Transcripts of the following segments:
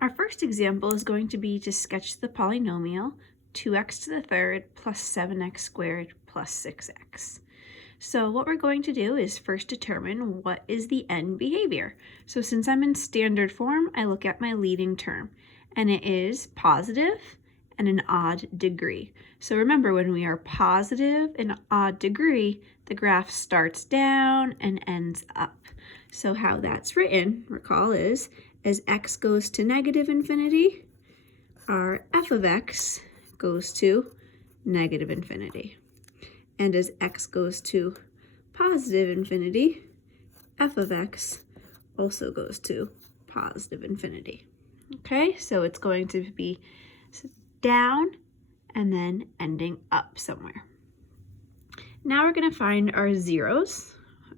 Our first example is going to be to sketch the polynomial 2x to the third plus 7x squared plus 6x. So what we're going to do is first determine what is the end behavior. So since I'm in standard form, I look at my leading term, and it is positive and an odd degree. So remember, when we are positive and odd degree, the graph starts down and ends up. So how that's written, recall, is as x goes to negative infinity, our f of x goes to negative infinity. And as x goes to positive infinity, f of x also goes to positive infinity. Okay, so it's going to be down and then ending up somewhere. Now we're going to find our zeros,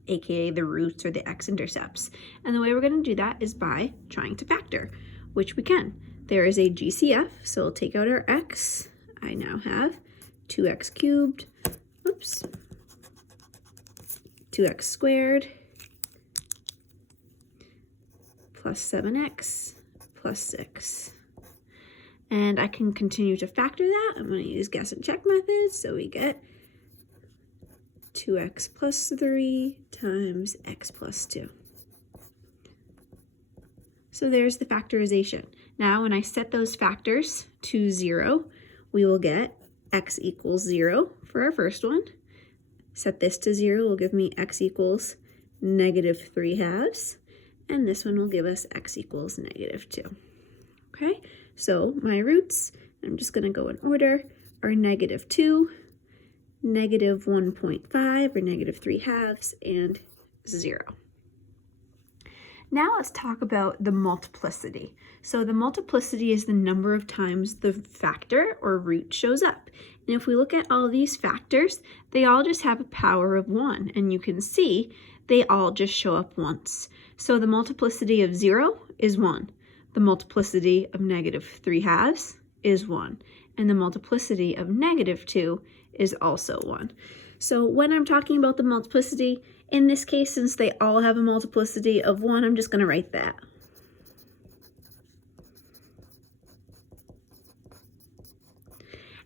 aka the roots or the x-intercepts. And the way we're going to do that is by trying to factor, which we can. There is a GCF, so we'll take out our x. I now have 2x cubed, 2x squared plus 7x plus 6. And I can continue to factor that. I'm going to use guess and check methods, so we get 2x plus 3 times x plus 2. So there's the factorization. Now when I set those factors to 0, we will get x equals 0 for our first one. Set this to 0 will give me x equals negative 3 halves. And this one will give us x equals negative 2. Okay, so my roots, I'm just going to go in order, are negative 2, negative 1.5 or negative 3 halves, and 0. Now let's talk about the multiplicity. So the multiplicity is the number of times the factor or root shows up. And if we look at all these factors, they all just have a power of 1. And you can see they all just show up once. So the multiplicity of 0 is 1. The multiplicity of negative 3 halves is 1. And the multiplicity of negative 2 is also 1. So when I'm talking about the multiplicity, in this case, since they all have a multiplicity of 1, I'm just going to write that.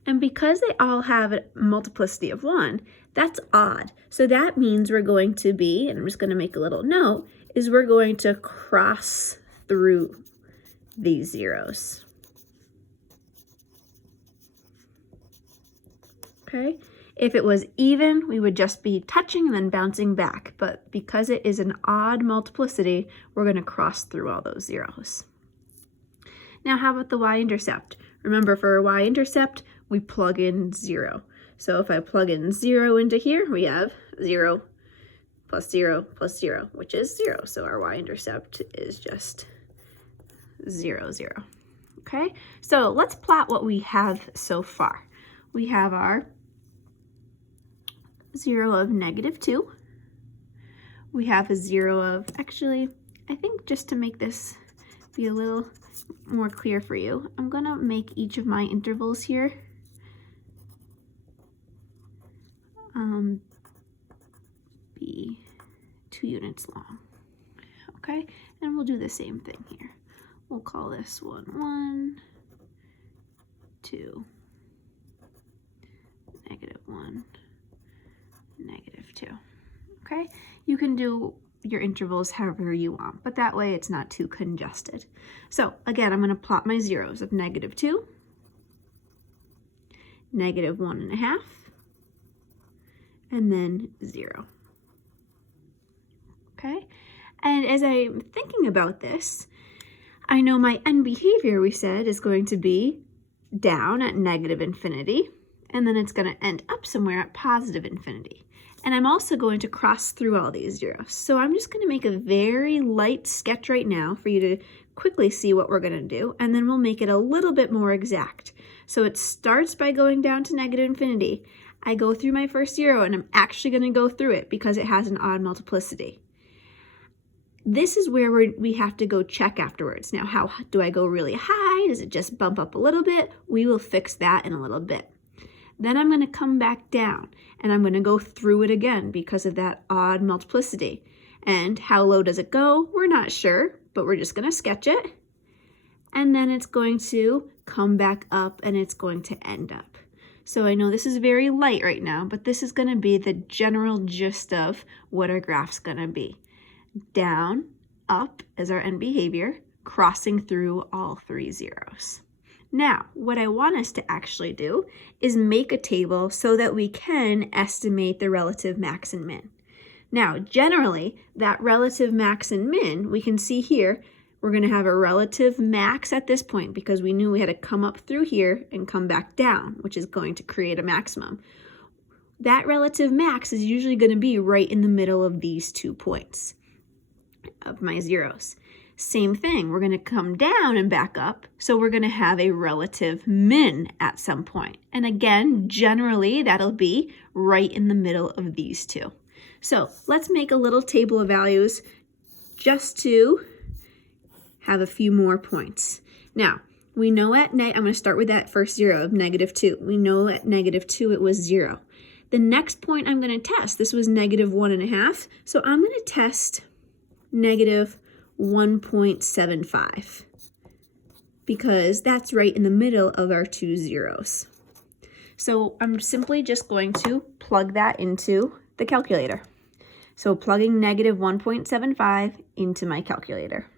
And because they all have a multiplicity of 1, that's odd. So that means we're going to be, and I'm just going to make a little note, is we're going to cross through these zeros. Okay? If it was even, we would just be touching and then bouncing back. But because it is an odd multiplicity, we're going to cross through all those zeros. Now, how about the y-intercept? Remember, for a y-intercept, we plug in 0. So if I plug in 0 into here, we have 0 plus 0 plus 0, which is 0. So our y-intercept is just 0, 0. Okay, so let's plot what we have so far. We have our 0 of negative 2. We have a 0 of, actually, I think just to make this be a little more clear for you, I'm going to make each of my intervals here be 2 units long. Okay, and we'll do the same thing here. We'll call this one 1, 2, negative 1, negative 2. Okay, you can do your intervals however you want, but that way it's not too congested. So again, I'm going to plot my zeros of negative 2, negative 1.5, and then 0. Okay, and as I'm thinking about this, I know my end behavior, we said, is going to be down at negative infinity, and then it's going to end up somewhere at positive infinity. And I'm also going to cross through all these zeros. So I'm just going to make a very light sketch right now for you to quickly see what we're going to do, and then we'll make it a little bit more exact. So it starts by going down to negative infinity. I go through my first 0, and I'm actually going to go through it because it has an odd multiplicity. This is where we have to go check afterwards. Now, how do I go really high? Does it just bump up a little bit? We will fix that in a little bit. Then I'm going to come back down, and I'm going to go through it again because of that odd multiplicity. And how low does it go? We're not sure, but we're just going to sketch it. and then it's going to come back up and it's going to end up. So I know this is very light right now, but this is going to be the general gist of what our graph's going to be. Down, up is our end behavior, crossing through all three zeros. Now, what I want us to actually do is make a table so that we can estimate the relative max and min. Now, generally, that relative max and min, we can see here, we're going to have a relative max at this point because we knew we had to come up through here and come back down, which is going to create a maximum. That relative max is usually going to be right in the middle of these 2 points of my zeros. Same thing, we're going to come down and back up, so we're going to have a relative min at some point. And again, generally, that'll be right in the middle of these two. So let's make a little table of values just to have a few more points. Now, we know I'm going to start with that first zero of -2. We know at -2 it was 0. The next point I'm going to test, this was -1.5, so I'm going to test -1.75 because that's right in the middle of our 2 zeros. So I'm simply just going to plug that into the calculator. So plugging -1.75 into my calculator.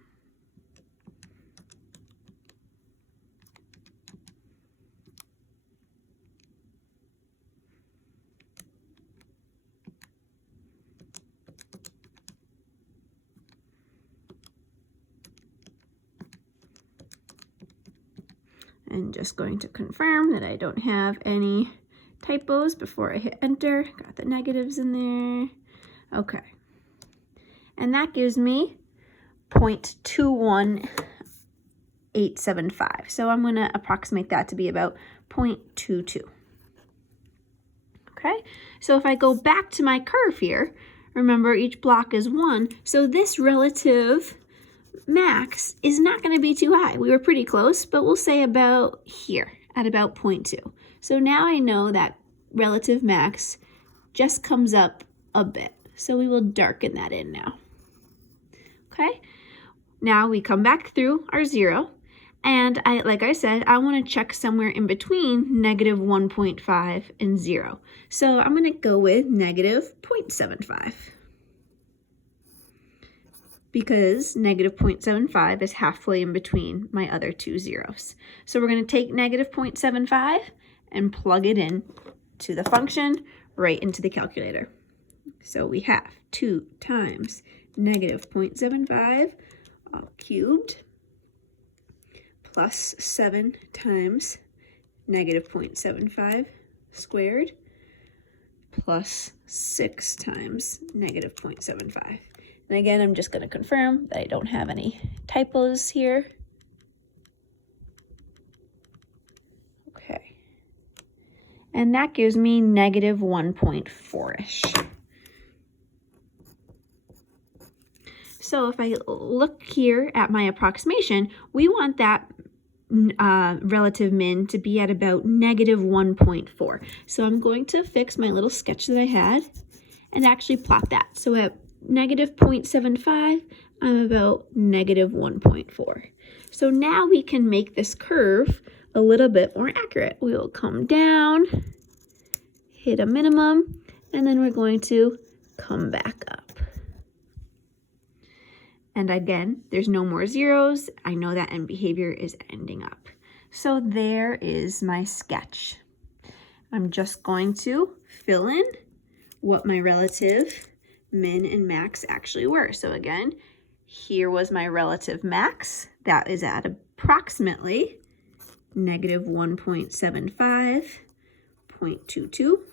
And just going to confirm that I don't have any typos before I hit enter. Got the negatives in there. Okay. And that gives me 0.21875. So I'm going to approximate that to be about 0.22. Okay, so if I go back to my curve here, remember each block is 1, so this relative max is not going to be too high. We were pretty close, but we'll say about here at about 0.2. So now I know that relative max just comes up a bit. So we will darken that in now. Okay, now we come back through our 0. And like I said, I want to check somewhere in between -1.5 and 0. So I'm going to go with -0.75. Because -0.75 is halfway in between my other 2 zeros. So we're going to take -0.75 and plug it in to the function right into the calculator. So we have 2 times -0.75 all cubed plus 7 times -0.75 squared plus 6 times -0.75. And again, I'm just going to confirm that I don't have any typos here. Okay. And that gives me -1.4-ish. So if I look here at my approximation, we want that relative min to be at about -1.4. So I'm going to fix my little sketch that I had and actually plot that. So at -0.75, I'm about -1.4. So now we can make this curve a little bit more accurate. We will come down, hit a minimum, and then we're going to come back up. And again, there's no more zeros. I know that end behavior is ending up. So there is my sketch. I'm just going to fill in what my relative min and max actually were. So again, here was my relative max. That is at approximately -1.75, 0.22.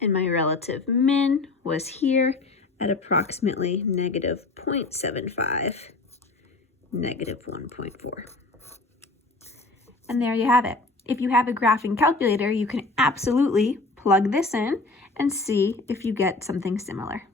And my relative min was here at approximately -0.75, -1.4. And there you have it. If you have a graphing calculator, you can absolutely plug this in and see if you get something similar.